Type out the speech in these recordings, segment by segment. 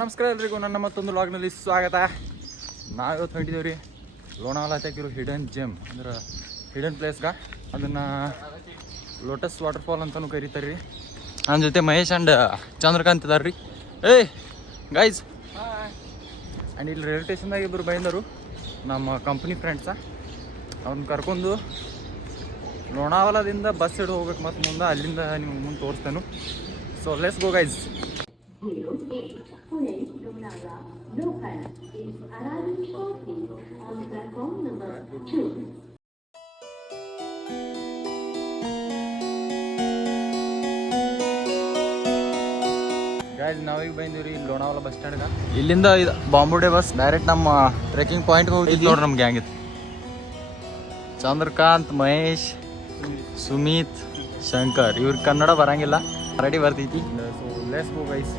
ನಮಸ್ಕಾರ ಎಲ್ರಿಗೂ, ನನ್ನ ಮತ್ತೊಂದು ವ್ಲಾಗ್ನಲ್ಲಿ ಸ್ವಾಗತ. ನಾವಿವತ್ತು ಹೊಂಟಿದ್ದೇವೆ ರೀ ಲೋನಾವಾಲ ತೆಗಿರೋ ಹಿಡನ್ ಜೆಮ್ ಅಂದ್ರೆ ಹಿಡನ್ ಪ್ಲೇಸ್ಗೆ. ಅದನ್ನು ಲೋಟಸ್ ವಾಟರ್ಫಾಲ್ ಅಂತಲೂ ಕರೀತಾರೆ ರೀ. ನನ್ನ ಜೊತೆ ಮಹೇಶ್ ಆ್ಯಂಡ್ ಚಂದ್ರಕಾಂತ್ ಇದ್ದಾರೆ ರೀ. ಏಯ್ ಗೈಸ್, ಆ್ಯಂಡ್ ಇಲ್ಲಿ ರೈಲ್ವೆ ಸ್ಟೇಷನ್ದಾಗ ಇಬ್ಬರು ಬಂದರು ನಮ್ಮ ಕಂಪ್ನಿ ಫ್ರೆಂಡ್ಸ. ಅವ್ರನ್ನ ಕರ್ಕೊಂಡು ಲೋನಾವಾಲದಿಂದ ಬಸ್ ಹಿಡಿದು ಹೋಗ್ಬೇಕು. ಮತ್ತು ಮುಂದೆ ಅಲ್ಲಿಂದ ನೀವು ಮುಂದೆ ತೋರಿಸ್ತೇನೆ. So let's go guys. Guys, ನಾವೀಗ ಬಂದಿವ್ರಿ ಲೋನಾವಾಲ ಬಸ್ ಸ್ಟ್ಯಾಂಡ್ಗೆ. ಇಲ್ಲಿಂದ ಬಾಂಬುಡೆ ಬಸ್ ಡೈರೆಕ್ಟ್ ನಮ್ಮ ಟ್ರೆಕಿಂಗ್ ಪಾಯಿಂಟ್ಗೆ ಹೋಗಿ ನೋಡ್ರಿ. ನಮ್ಗೆ ಗ್ಯಾಂಗ್ ಇತ್ತು ಚಂದ್ರಕಾಂತ್, ಮಹೇಶ್, ಸುಮಿತ್, ಶಂಕರ್. ಇವ್ರಿಗೆ ಕನ್ನಡ ಬರಂಗಿಲ್ಲ, ರೆಡಿ ಬರ್ತೈತಿ. So let's go guys.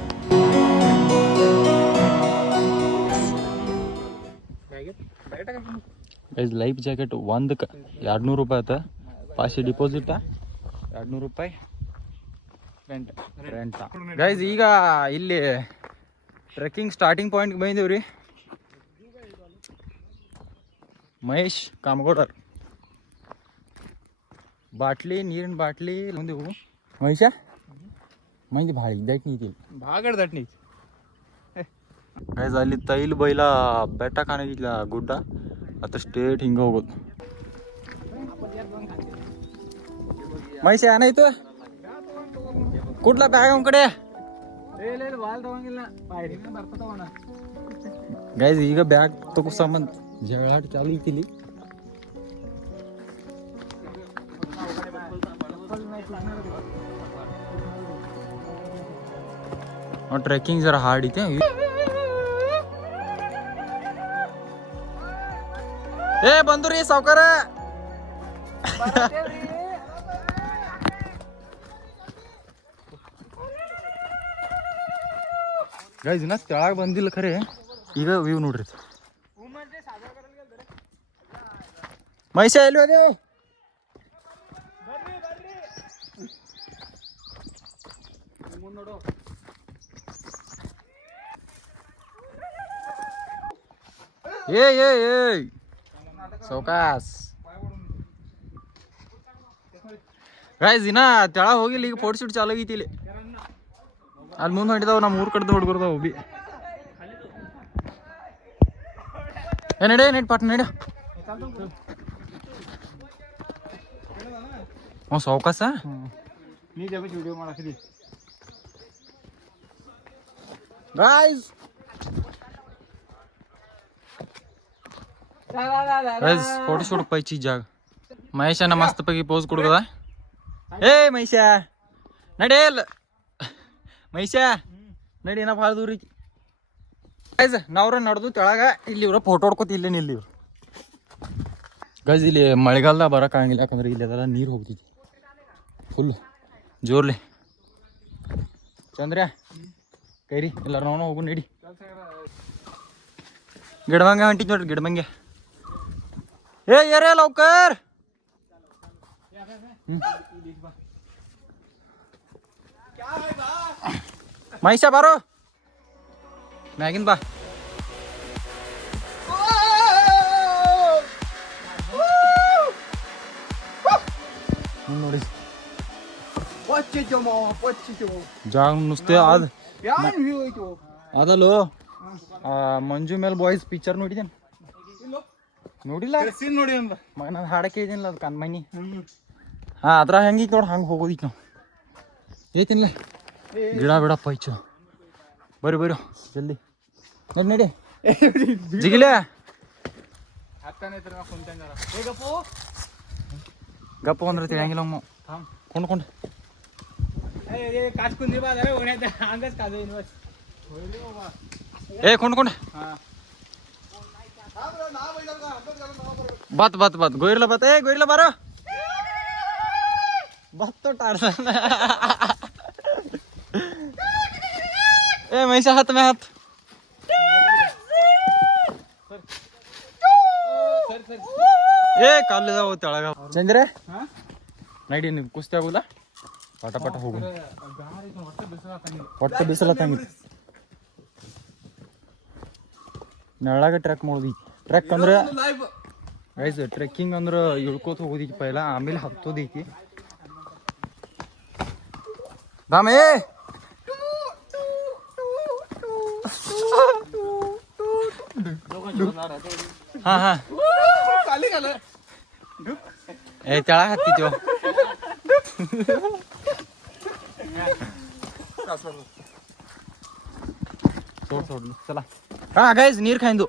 Guys, life jacket ಒಂದಕ್ಕೆ 200 ರೂಪಾಯಿ ಆಯ್ತು. ಫಾಸ್ಟ್ ಡಿಪಾಸಿಟ್ 200 ರೂಪಾಯಿ ರೆಂಟ. ಗೈಸ್, ಈಗ ಇಲ್ಲಿ ಟ್ರೆಕ್ಕಿಂಗ್ ಸ್ಟಾರ್ಟಿಂಗ್ ಪಾಯಿಂಟ್ಗೆ ಬಂದಿದ್ದೀವಿ ರೀ. ಮಹೇಶ್ ಕಾಮಗೌಡರ್ ಬಾಟ್ಲಿ, ನೀರಿನ ಬಾಟ್ಲಿ ಬಂದೆವು. ಮಹೇಶ ಮಂದಿ ಭಾಳ ದಟ್ ನೀತಿ ಭಾಳ ದಟ್ ನೀತಿ. ಗೈಸ್, ಅಲ್ಲಿ ತೈಲ್ ಬೈಲ ಬೆಟ್ಟ ಕಾಣಗಿಲ್ಲ, ಗುಡ್ಡ ಅದು ಸ್ಟೇಟ್ ಹಿಂಗೆ ಹೋಗೋದು. ಮಹೇಶ ಏನಾಯ್ತು? ಕುಡ್ಲ ಬ್ಯಾಗ್ ಅವನ ಕಡೆ. ಗೈಸ್, ಈಗ ಬ್ಯಾಗ್ ತಗೋ ಸಂಬಂಧ ಜಗಳಾಟ ಚಾಲು ಐತಿಲಿ. ಟ್ರೆಕ್ಕಿಂಗ್ ಜರ ಹಾರ್ಡ್ ಐತೆ. ಏ ಬಂದು ರೀ ಸಾವ್ಕಾರ. ಗೈಸ್, ಇನ್ನ ತೆಳಗ್ ಬಂದಿಲ್ಲ ಖರೆ. ಈಗ ವ್ಯೂ ನೋಡ್ರಿ. ಮೈಸಾ ಎಲ್ಲಿ ಹೋದೆವು? ಏ ಸೌಕಾಸ್. ಗೈಸ್, ಇನ್ನ ತೆಳ ಹೋಗಿಲ್ಲ. ಈಗ ಫೋಟೋ ಶೂಟ್ ಚಾಲು ಆಗೈತಿ ಇಲ್ಲಿ. ಅಲ್ಲಿ ಮುಂದೆ ಹೊಂಟಿದಾವ ನಮ್ಮ ಊರ್ ಕಡೆದು ಹುಡುಗರ್ದಾವ ಬಿ. ನಡೆ ಪಟ್ ನಡೆ. ಹ್ಞೂ ಸೌಕಾಸ. ಗೈಸ್, ಫೋಟೋ ಶೂಟ್ ಪೈಚಿ ಜಾಗ. ಮಹೇಶನ ಮಸ್ತ್ ಪೈಕಿ ಪೋಸ್ ಕೊಡ್ಕದ. ಏ ಮಹೇಶ ನಡೆಯಲ್ಲ. ಮಹೇಶ ನಡಿ, ನಾ ಭಾಳ ದೂರ ಐತಿ. ಗೈಸ್, ನಾವ್ರ ನಡ್ದು ತೆಳಗ ಇಲ್ಲಿ ಇವ್ರ ಫೋಟೋ ಹೊಡ್ಕೋತಿ ಇಲ್ಲೇ ನಿಲ್ಲಿ ಇವ್ರು. ಗೈಸ್, ಇಲ್ಲಿ ಮಳೆಗಾಲದಾಗ ಬರೋಕ್ಕಾಗಂಗಿಲ್ಲ, ಯಾಕಂದ್ರೆ ಇಲ್ಲಿ ಅದೆಲ್ಲ ನೀರು ಹೋಗ್ತೈತಿ ಫುಲ್ ಜೋರ್ಲಿ. ಚಂದ್ರ ಕೈರಿ ಎಲ್ಲಾರ ನಾವು ಹೋಗು ನಡಿ. ಗಿಡಮಂಗ ಹೊಂಟಿದ್ ನೋಡ್ರಿ, ಗಿಡಮಂಗೆ. ಏ ಯಾರೇ ಲೌಕರ್. ಮಹೇಶ ಬಾರೋ ಮ್ಯಾಗಿನ್ ಬಾ. ನೋಡಿ ಜಾಗ ನುಸ್ತೆ ಅದಲ್ಲೋ. ಮಂಜು ಮೇಲೆ ಬಾಯ್ಸ್ ಪಿಕ್ಚರ್ ನೋಡಿದೇನು? ನೋಡಿಲ್ಲ. ನಾನು ಹಾಡಕ್ಕೆ ಇದೀನಿಲ್ಲ, ಅದು ಕಣ್ಮನಿ. ಹಾಂ, ಅದ್ರ ಹೆಂಗಿತ್ತು ನೋಡಿ ಹಂಗೆ ಹೋಗೋದಿತ್ತು ನಾವು. ಏತಿಲ್ಲ ಗಿಡ ಬಿಡ ಪೈಚು. ಬರ್ರಿ ಜಲ್ದಿ ನಡಿ. ಜಿಗಿಲೆ ಗಪ್ಪ ಅಂದ್ರೆ ತಿಳಿಯಂಗಿಲ್ಲ ಅಮ್ಮ. ಕೊಂಡು ಏ ಕೊಂಡು ಬತ್ ಗೊಯ್ರಲ್ಲ ಬತ್. ಏ ಗೊಯ್ರಲ್ಲ ಬಾರೋ ಬತ್ತು ಟಾರ್ಸ. ಏ ಮೈಸಾ ಹತ್ ಮೇ ಹತ್. ಏ ಕಾಲಿದಾವ ತೆಳಗ. ಚಂದ್ರೆ ನಡಿ, ನೀವು ಕುಸ್ತಿ ಆಗುಲ್ಲ. ಪಟ ಹೋಗು. ಹೊಟ್ಟೆ ಬಿಸಿಲ ತಂಗಿ. ನೆಳಾಗ ಟ್ರೆಕ್ ಮಾಡೋದಿ. ಟ್ರೆಕ್ ಅಂದ್ರೆ ಗೈಸ್ ಟ್ರೆಕ್ಕಿಂಗ್ ಅಂದ್ರೆ ಇಳ್ಕೋತ ಹೋಗೋದೈತಿ ಪೈಲ, ಆಮೇಲೆ ಹತ್ತೋದೈತಿ. ಬಾಮೇ ಹಾ ಹಾ ಏ ತೆಳ ಹತ್ತಿದ್ಯೋ. ಚಲ ಹಾ ಗೈಸ್ ನೀರು ಖಾಯ್ದು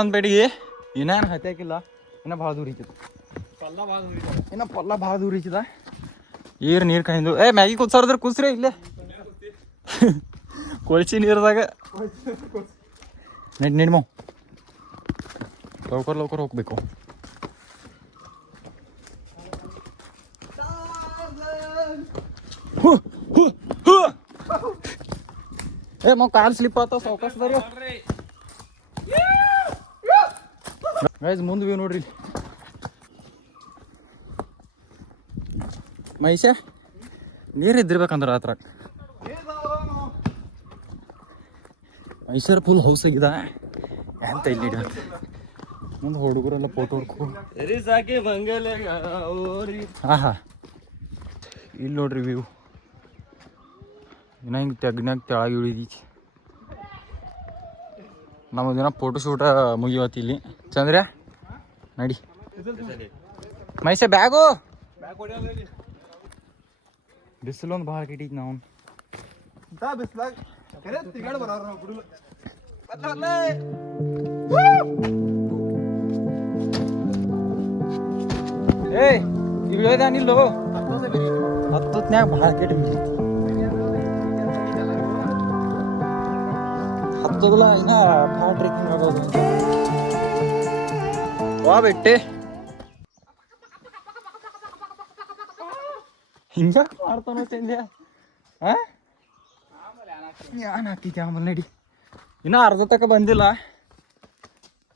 ಒಂದು ಬೇಡಿಗೆ ಇನ್ನೇನು ಹತ್ತಾಕಿಲ್ಲ. ಇನ್ನ ಭಾಳ ದೂರ ಐತದ, ಇನ್ನ ಪಲ್ಲ ಭಾಳ ದೂರ ಐತದ. ನೀರು ಖಾಯ್ದು ಏ ಮ್ಯಾಗಿ ಕುದ್ಸಾರದ್ರ ಕುಸ್ರಿ ಇಲ್ಲೇ ಕೊಳ್ಚಿ ನೀರ್ದಾಗ. ನೆಡ್ಮೋ ಲೌಕರ್ ಹೋಗ್ಬೇಕು. ಏ ಮಗ ಕಾಲ್ ಸ್ಲಿಪ್ ಆತಾವ ಸಾವಕಾಶದಾರ. ಗೈಸ್ ಮುಂದೆ ವ್ಯೂ ನೋಡ್ರಿ. ಮೈಷ ನೀರು ಇದ್ದಿರ್ಬೇಕಂದ್ರ ಹತ್ರ ಮೈಸೂರು ಫುಲ್ ಹೌಸ್ ಆಗಿದೆ ಎಂತ ಇಲ್ಲಿ ಮುಂದೆ ಹುಡುಗರೆಲ್ಲ ಫೋಟೋ ಹೊಡ್ಕೊ. ಹಾ ಹಾ ಇಲ್ಲಿ ನೋಡ್ರಿ ವ್ಯೂ. ಇನ್ನ ಹಿಂಗೆ ತೆಗ್ನಾಗ ತೆಳಗೆ ಇಳಿದೈತಿ. ನಮ್ಮ ದಿನ ಫೋಟೋ ಶೂಟ ಮುಗಿವತ್ತು ಇಲ್ಲಿ. ಚಂದ್ರ ನಡಿ ಮೈಸೆ ಬ್ಯಾಗು. ಬಿಸಿಲೊಂದು ಭಾಳ ಕೆಟ್ಟೈತಿ. ನಾವು ಏಯ್ ಇಳಿಯೋದಾನಿಲ್ಲೋ ಹತ್ತತ್ನ್ಯಾಗ ಭಾಳ ಕೆಟ್ಟ ಬಿದ್ದೈತಿ. ಹತ್ತೋಗಲ್ಲ ಇನ್ನ ಭಾಳ ಟ್ರೆಕ್ಕಿಂಗ್ ಆಗೋದು. ವಾ ಬೆಟ್ಟೆ ಹಿಂಗ ಮಾಡ್ತಾನೋ ಚಂದ್ಯ. ಯಾನ್ ಹಾಕೈತಿ ಆಮೇಲೆ ನಡಿ. ಇನ್ನ ಅರ್ಧ ತಕ ಬಂದಿಲ್ಲ,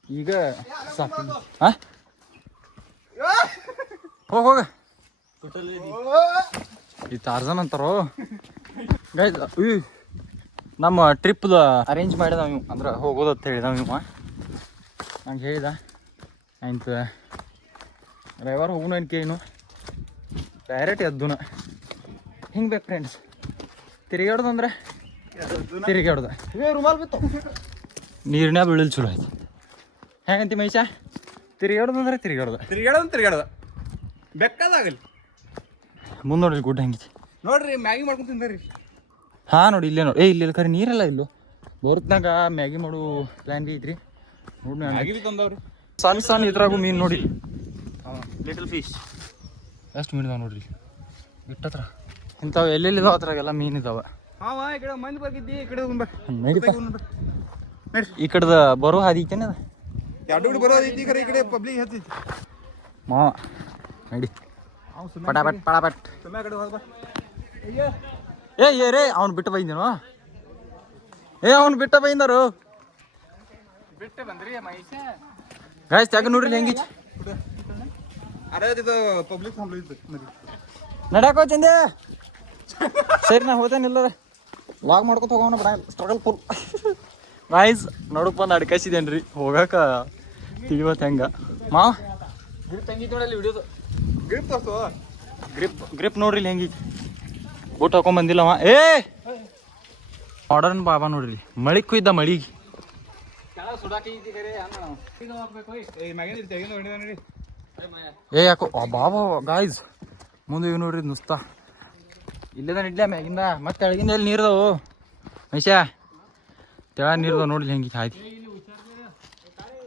ಈಗ ಸಾಕು. ಹೋಗ ಈ ಟಾರ್ಜನ್ ಅಂತಾರೋ ಗೈಸ್. ನಮ್ಮ ಟ್ರಿಪ್ದ ಅರೇಂಜ್ ಮಾಡಿದ ಇವ್, ಅಂದ್ರೆ ಹೋಗೋದತ್ತ ಹೇಳಿದ ಇವ. ನಂಗೆ ಹೇಳಿದ ಆಯ್ತು ರವಿವಾರ ಹೋಗುಣ ಅಂತ ಕೇಳಿನು. ಡೈರೆಕ್ಟ್ ಎದ್ದುನ ಹಿಂಗೆ ಬೇಕು ಫ್ರೆಂಡ್ಸ್. ತಿರುಗಾಡೋದು ಅಂದ್ರೆ ತಿರುಗಾಡೋದು. ರುಮಾಲ್ ಬಿತ್ತು ನೀರಿನ ಬೀಳಲ್ ಚಲೋ ಆಯ್ತು. ಹೆಂಗಂತಿ ಮೈಷ? ತಿರುಗಾಡೋದು ಅಂದ್ರೆ ತಿರುಗಾಡೋದು ಬೆಕ್ಕದಾಗಲಿ. ಮುಂದೆ ನೋಡ್ರಿ ಗುಡ್ಡ ಹೆಂಗಿತಿ ನೋಡ್ರಿ. ಮ್ಯಾಗಿ ಮಾಡ್ಕೊಂಡು ತಿಂದ್ರಿ. ಹಾ ನೋಡಿ ಇಲ್ಲೇ ನೋಡಿ. ಇಲ್ಲ ಖರೆ ನೀರೆಲ್ಲ ಇಲ್ಲೋ ಬೋರ್ತ್ನಾಗ ಮ್ಯಾಗಿ ಮಾಡು ಪ್ಲ್ಯಾನ್ ಬಿ ಐತ್ರಿ. ನೋಡಿ ತಂದವ್ರಿ ಸಣ್ಣ ಇದ್ರಾಗು ಮೀನು ನೋಡಿ. ಲಿಟಲ್ ಫಿಶ್ ಎಷ್ಟು ಮೀನು ಇದಾವೆ ನೋಡ್ರಿ ಇಟ್ಟತ್ರ. ಇಂಥವು ಎಲ್ಲೆಲ್ಲಿದಾವ ಅದ್ರಾಗೆಲ್ಲ ಮೀನು ಇದಾವೆ. ಈ ಕಡೆ ಮಂದಿ ಬರ್ಗಿದ್ದಿ, ಈ ಕಡೆ ಈ ಕಡೆದ ಬರೋ ಹಾದಿ ಐತೇನೆ ಅದ. ಎರಡು ಬರೋದೈತಿ. ಈ ಕಡೆ ಪಬ್ಲಿಕ್ ಹತ್ತೈತಿ ಮಾವ ನಡಿ ಪಟಾಪಟ್ ಪಟಾಪಟ್. ಏ ರೇ ಅವ್ನು ಬಿಟ್ಟು ಬೈದೇನೋ. ಅವ್ನು ಬಿಟ್ಟ ಬೈಂದರು ಬಿಟ್ಟು ಬಂದ್ರಿ ಮೈಷ. ಗಾಯ್ಸ್ ಯಾಕೆ ನೋಡ್ರಿ ಹೆಂಗಿತ್ತು. ಪಬ್ಲಿಕ್ ನಡ್ಯಾಕೋ ಚಂದೆ. ಸರಿ ನಾ ಹೋದೇನಿಲ್ಲ ಲಾಗ್ ಮಾಡ್ಕೊತ ಹೋಗೋಣ ಬಿಡ. Struggle full guys. ನೋಡಕ್ ಬಂದು ಅಡ್ಕಾಸಿದೇನ್ರಿ ಹೋಗಾಕ ತಿಳಿವತ್ ಹೆಂಗ. ಮಾವ ಗ್ರಿಪ್ ಹೆಂಗಿತ್ತು ನೋಡಲ್ಲಿ ವಿಡಿಯೋದು. ಗ್ರಿಪ್ ನೋಡ್ರಿ ಇಲ್ಲಿ ಹೆಂಗಿತ್ತು. ಬೂಟ್ ಹಾಕೊಂಡ್ ಬಂದಿಲ್ಲವ. ಮಾಡರ್ನ್ ಬಾಬಾ ನೋಡ್ರಿ. ಮಳಿಗ್ ಕುಯ್ದ ಮಳಿಗೆ. ಯಾಕೋ ಬಾಬಾ ಗಾಯ್ಸ್ ಮುಂದೆ ಇವ್ ನೋಡ್ರಿ ನುಸ್ತಾ. ಇಲ್ಲದ ಇಡ್ಲ ಮ್ಯಾಗಿಂದ ಮತ್ತೆ ಕೆಳಗಿಂದ ಎಲ್ಲಿ ನೀರ್ದವು ಮೈಷ. ತೆಳ ನೀರ್ದವು ನೋಡ್ಲಿ ಹೆಂಗಿತ್ತು ಆಯ್ತು.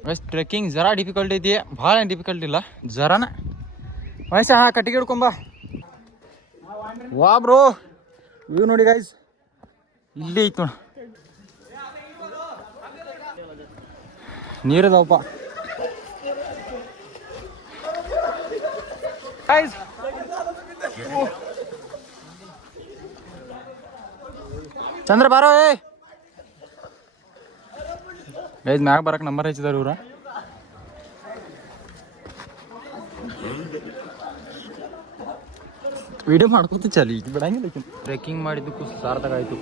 ಬಸ್ ಟ್ರೆಕ್ಕಿಂಗ್ ಜರಾ ಡಿಫಿಕಲ್ಟ್ ಐತಿ, ಭಾಳ ಏನು ಡಿಫಿಕಲ್ಟ್ ಇಲ್ಲ, ಜರಾನ ಮೈಷ. ಹಾಂ ಕಟ್ಟಿಗೆ ಹಿಡ್ಕೊಂಬ. ವಾ ಬ್ರೋ ಇವ್ ನೋಡಿ ಗಾಯ್ಸ್ ಇಲ್ಲಿ ಐತ್ ನೋಡ ನೀರದವಪ್ಪ ಗಾಯ್ಸ್. ಚಂದ್ರ ಬಾರೋ. ಗೈಸ್ ಮ್ಯಾಗ ಬರಕ್ಕೆ ನಂಬರ್ ಹಚ್ಚಿದಾರ ಇವ್ರ. ವಿಡಿಯೋ ಮಾಡ್ಕೊತ ಚಲಿ ಬಿಡಂಗಿಲ್ಲ. ಟ್ರೆಕ್ಕಿಂಗ್ ಮಾಡಿದ್ದಕ್ಕೂ ಸಾರ್ಥಕ ಆಯಿತು.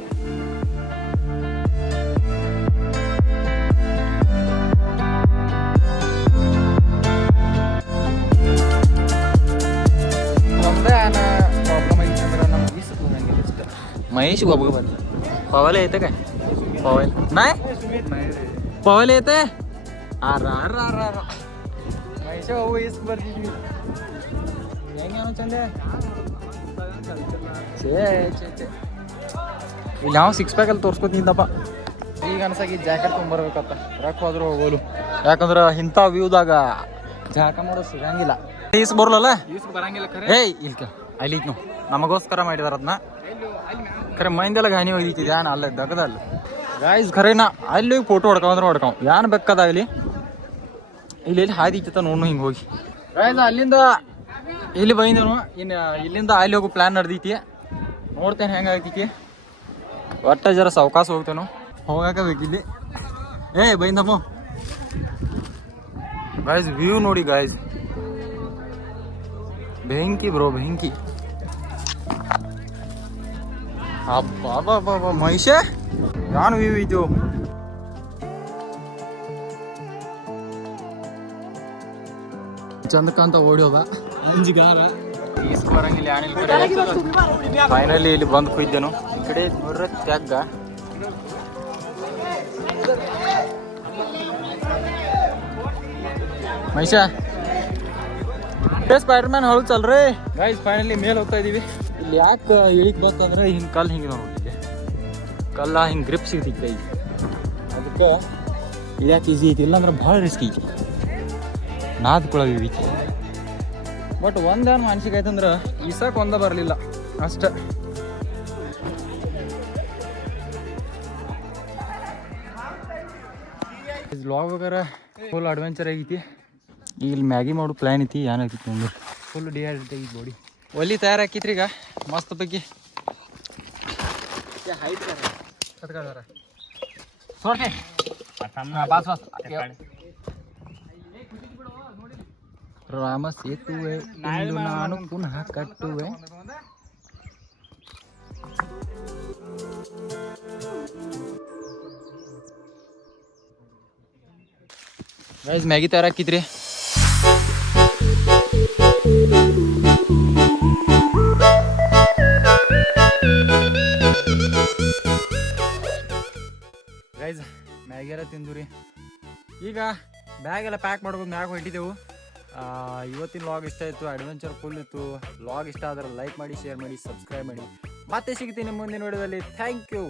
महेश बाबू पवायला येतं काय पवायला नाही पवायला येते महेश बाबू हेच ಬರ್ತಿದ್ವಿ ಹೆಂಗೆ ಏನೋ ಚಂದೆ ಇಲ್ಲಿ ಯಾವ ಸಿಕ್ಸ್ ಪ್ಯಾಕಲ್ಲಿ ತೋರ್ಸ್ಕೊತಿದ್ದಪ್ಪ ಈಗ ಅನ್ಸಾಗಿ ಜಾಕೆಟ್ ತೊಗೊಂಬರ್ಬೇಕತ್ತ ರೊಕ್ಕ ಹೋದ್ರು ಹೋಗೋಲು ಯಾಕಂದ್ರೆ ಇಂಥ ವ್ಯೂದಾಗ ಜಾಕ ಮಾಡೋದು ಸಿಗಂಗಿಲ್ಲ ಈಸ್ ಬರಲ್ಲ ಬರಂಗಿಲ್ಲ ಖರೆ ಏಯ್ ಇಲ್ಕ ಅಲ್ಲಿ ನಾವು ನಮಗೋಸ್ಕರ ಮಾಡಿದಾರ ಅದನ್ನ ಖರೆ ಮೈಂದೆಲ್ಲ ಗಾನಿ ಹೋಗಿತ್ತಿದೆ ಯಾನ್ ಅಲ್ಲ ದಗದಲ್ಲ ಗಾಯ್ಸ್ ಖರೇನಾ ಅಲ್ಲಿ ಫೋಟೋ ಹೊಡ್ಕೊಂಡ್ರೆ ಹೊಡ್ಕೊಂಡ್ ಯಾನ್ ಬೆಕ್ಕದಾಗಲಿ ಇಲ್ಲಿ ಹಾದಿ ಇತ್ತ ನೋಡು ಹಿಂಗೆ ಹೋಗಿ ಗಾಯ್ಸ್ ಅಲ್ಲಿಂದ ಇಲ್ಲಿ ಬೈಂದೇನು ಇನ್ನು ಇಲ್ಲಿಂದ ಅಲ್ಲಿ ಹೋಗೋ ಪ್ಲ್ಯಾನ್ ನಡೆದೈತಿ ನೋಡ್ತೇನೆ ಹೆಂಗೆ ಆಗ್ತೈತಿ ಒಟ್ಟ ಜರ ಸಾವಕಾಶ ಹೋಗ್ತೇನು ಹೋಗಾಕ ಬೇಕಿಲ್ಲಿ ಬೈಂದಮ್ಮ ಗಾಯ್ಸ್ ವ್ಯೂ ನೋಡಿ ಗಾಯ್ಸ್ ಬೆಂಕಿ ಬ್ರೋ ಬೆಂಕಿ ಅಬ್ಬಾ ಮಹಿಷ ಯಾನು ವ್ಯೂ ಇದು ಚಂದಕಾಂತ ಓಡೋದ ಅಂಜಿಗಾರ ಬರಂಗಿಲ್ಲ ಯಾನಿಲ್ ಕಡೆ ಫೈನಲಿ ಇಲ್ಲಿ ಬಂದು ಕುಯ್ದೇನು ಈ ಕಡೆ ನೋಡ್ರೆ ತ್ಯಾಗ ಮಹಿಷ ಸ್ಪೈಡರ್ ಮ್ಯಾನ್ ಹೊಳಗ್ ಚಲ್ರಿ ಗೈಸ್ ಫೈನಲಿ ಮೇಲೆ ಹೋಗ್ತಾ ಇದೀವಿ ಇಲ್ಲಿ ಯಾಕೆ ಇಳಿಕ್ ಬಂತಂದ್ರೆ ಹಿಂಗೆ ಕಲ್ಲು ಹಿಂಗೆ ನೋಡಿದ್ದೆ ಕಲ್ಲ ಹಿಂಗೆ ಗ್ರಿಪ್ ಸಿಗ್ತೈತೆ ಈಗ ಅದಕ್ಕೆ ಇಳ್ಯಾಕೆ ಈಸಿ ಐತಿ ಇಲ್ಲಾಂದ್ರೆ ಭಾಳ ರಿಸ್ಕ್ ಐತಿ ನಾದ್ಕೊಳವಿ ಬಟ್ ಒಂದೇನು ಮಾನಸಿಕ ಆಯ್ತಂದ್ರೆ ಈಸಾಕ್ ಒಂದ ಬರಲಿಲ್ಲ ಅಷ್ಟ ವ್ಲಾಗ್ ವಗರ ಫುಲ್ ಅಡ್ವೆಂಚರ್ ಆಗೈತಿ ಈಗ ಇಲ್ಲಿ ಮ್ಯಾಗಿ ಮಾಡೋ ಪ್ಲ್ಯಾನ್ ಐತಿ ಏನಾಗೈತಿ ಅಂದ್ರೆ ಫುಲ್ ಡಿಹೈಡ್ರೇಟ್ ಆಗೈತಿ ಬಾಡಿ ಒಲಿ ತಯಾರಾಕೈತ್ರಿ ಈಗ ಮಸ್ತ್ ಬಗ್ಗೆ ರಾಮ ಸೇತುವೆ ಇಂದು ನಾನು ಪುನಃ ಕಟ್ಟುವೆ ಗೈಸ್ ಮ್ಯಾಗಿ ತಯಾರಾಕಿದ್ರಿ ಗೈಸ್ ಮ್ಯಾಗಿ ಎಲ್ಲ ತಿಂದುರಿ ಈಗ ಬ್ಯಾಗ್ ಎಲ್ಲ ಪ್ಯಾಕ್ ಮಾಡ್ಬೇಕು ಮ್ಯಾಗ ಹೊಂಟಿದ್ದೆವು ಇವತ್ತಿನ ವ್ಲಾಗ್ ಇಷ್ಟ ಆಯಿತು ಅಡ್ವೆಂಚರ್ ಫುಲ್ ಇತ್ತು ವ್ಲಾಗ್ ಇಷ್ಟ ಆದ್ರೆ ಲೈಕ್ ಮಾಡಿ ಶೇರ್ ಮಾಡಿ ಸಬ್ಸ್ಕ್ರೈಬ್ ಮಾಡಿ ಮತ್ತೆ ಸಿಗ್ತೀನಿ ಮುಂದಿನ ವಿಡಿಯೋದಲ್ಲಿ ಥ್ಯಾಂಕ್ ಯು